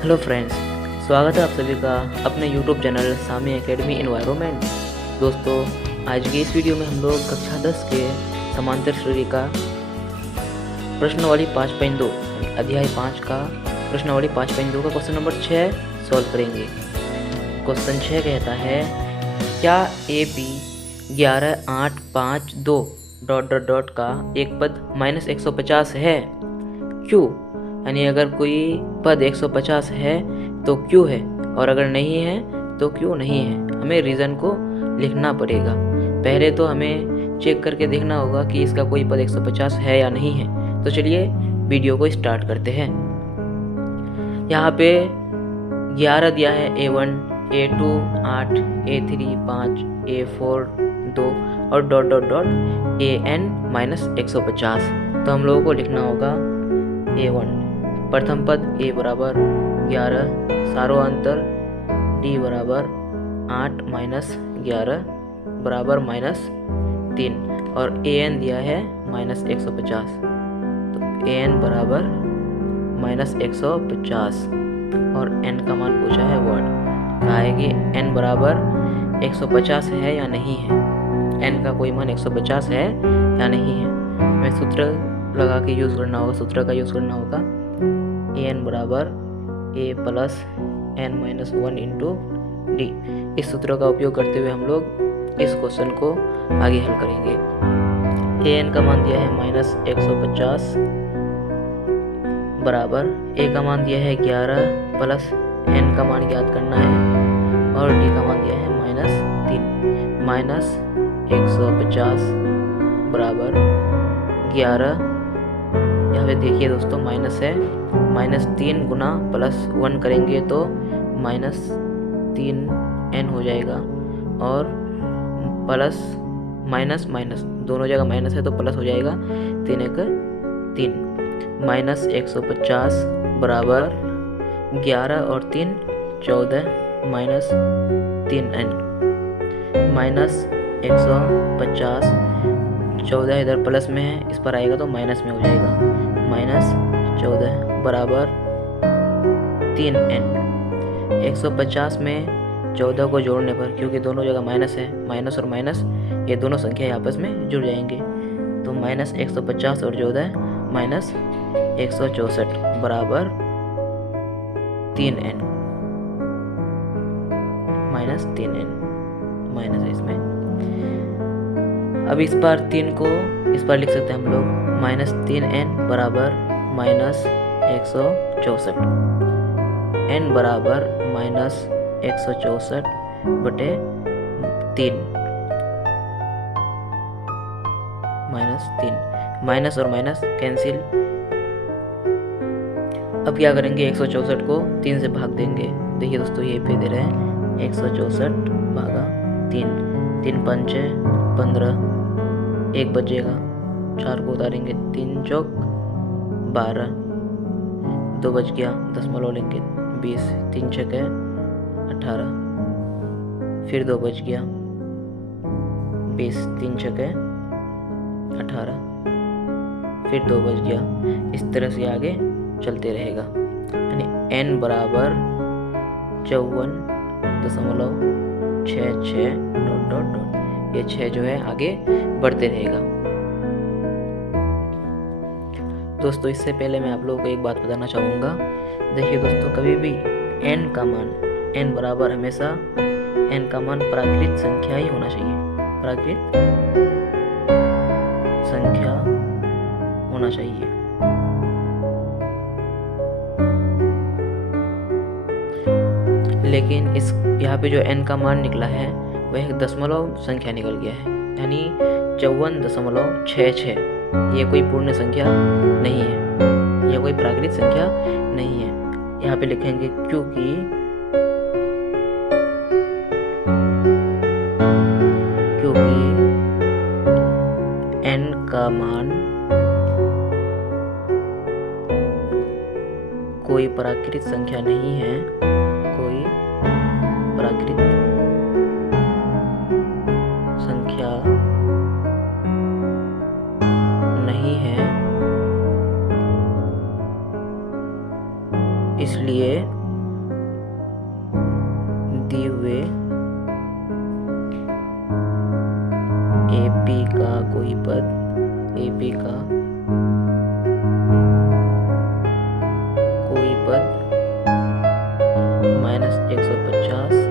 Hello friends, स्वागत है आप सभी का अपने यूट्यूब चैनल सामी एकेडमी एनवायरनमेंट। दोस्तों, आज की इस वीडियो में हम लोग कक्षा 10 के समांतर श्रेणी का प्रश्नावली 5.2 अध्याय 5 का प्रश्नावली 5.2 का क्वेश्चन नंबर 6 सॉल्व करेंगे। क्वेश्चन 6 कहता है, क्या AP 11852 ... का एक पद -150 है? क्यों? यानी अगर कोई पद 150 है तो क्यों है, और अगर नहीं है तो क्यों नहीं है। हमें रीज़न को लिखना पड़ेगा। पहले तो हमें चेक करके देखना होगा कि इसका कोई पद 150 है या नहीं है। तो चलिए वीडियो को स्टार्ट करते हैं। यहाँ पे 11 दिया है, A1, A2 8, A3 5, A4 2 और ... AN -150। तो हम लोगों को लिखना होगा A1 प्रथम पद A बराबर 11, सारो अंतर D बराबर 8 - 11 बराबर -3 और AN दिया है -150। तो AN बराबर -150 और N का मान पूछा है 1। कहा है कि N बराबर 150 है या नहीं है। N का कोई मान 150 है या नहीं है। हमें सूत्र लगा के यूज़ करना होगा, सूत्र का यूज़ करना होगा। AN बराबर A plus N -1 into D। इस सूत्र का उपयोग करते हुए हम लोग इस क्वेश्चन को आगे हल करेंगे। AN का मान दिया है -150 बराबर A का मान दिया है 11 प्लस N का मान ज्ञात करना है और D का मान दिया है -3। -150 बराबर 11। यहाँ पे देखिए दोस्तों, माइनस है, -3 गुना +1 करेंगे तो -3N हो जाएगा और प्लस माइनस माइनस दोनों जगह माइनस है तो प्लस हो जाएगा। 3 × 3 -150 बराबर 11 और 3 14 -3N -150। 14 इधर प्लस में है, इस पर आएगा तो माइनस में हो जाएगा। -14 बराबर 3N। 150 में 14 को जोड़ने पर, क्योंकि दोनों जगह माइनस है, माइनस और माइनस ये दोनों संख्या आपस में जुड़ जाएंगे। तो -150 और 14 -164 बराबर 3N। -3N माइनस है इसमें। अब इस बार 3 को इस बार लिख सकते हैं हम लोग। -3N बराबर -164 N बराबर -164/3 -3 माइनस और माइनस कैंसिल। अब क्या करेंगे, 164 को 3 से भाग देंगे। देखिए दोस्तों, ये पे दे रहे हैं 164 भागा 3। 3 5 15, 1 बचेगा, 4 को उतारेंगे, 3 चौक 12, 2 बच गया, दशमलव लेंगे 20, 3 छक 18, फिर 2 बच गया 20, 3 छक 18, फिर 2 बच गया। इस तरह से आगे चलते रहेगा। यानी N बराबर 54.66 ... ये 6 जो है आगे बढ़ते रहेगा। दोस्तों, इससे पहले मैं आप लोगों को एक बात बताना चाहूँगा। देखिए दोस्तों, कभी भी N का मान, N बराबर हमेशा N का मान प्राकृत संख्या ही होना चाहिए। प्राकृत संख्या होना चाहिए। लेकिन इस यहाँ पे जो N का मान निकला है वह एक दशमलव संख्या निकल गया है, यानी 54.66। ये कोई पूर्ण संख्या नहीं है, यह कोई प्राकृत संख्या नहीं है। यहाँ पे लिखेंगे क्योंकि N का मान कोई प्राकृत संख्या नहीं है, कोई प्राकृत संख्या नहीं है, इसलिए दिए हुए AP का कोई पद, AP का कोई पद -150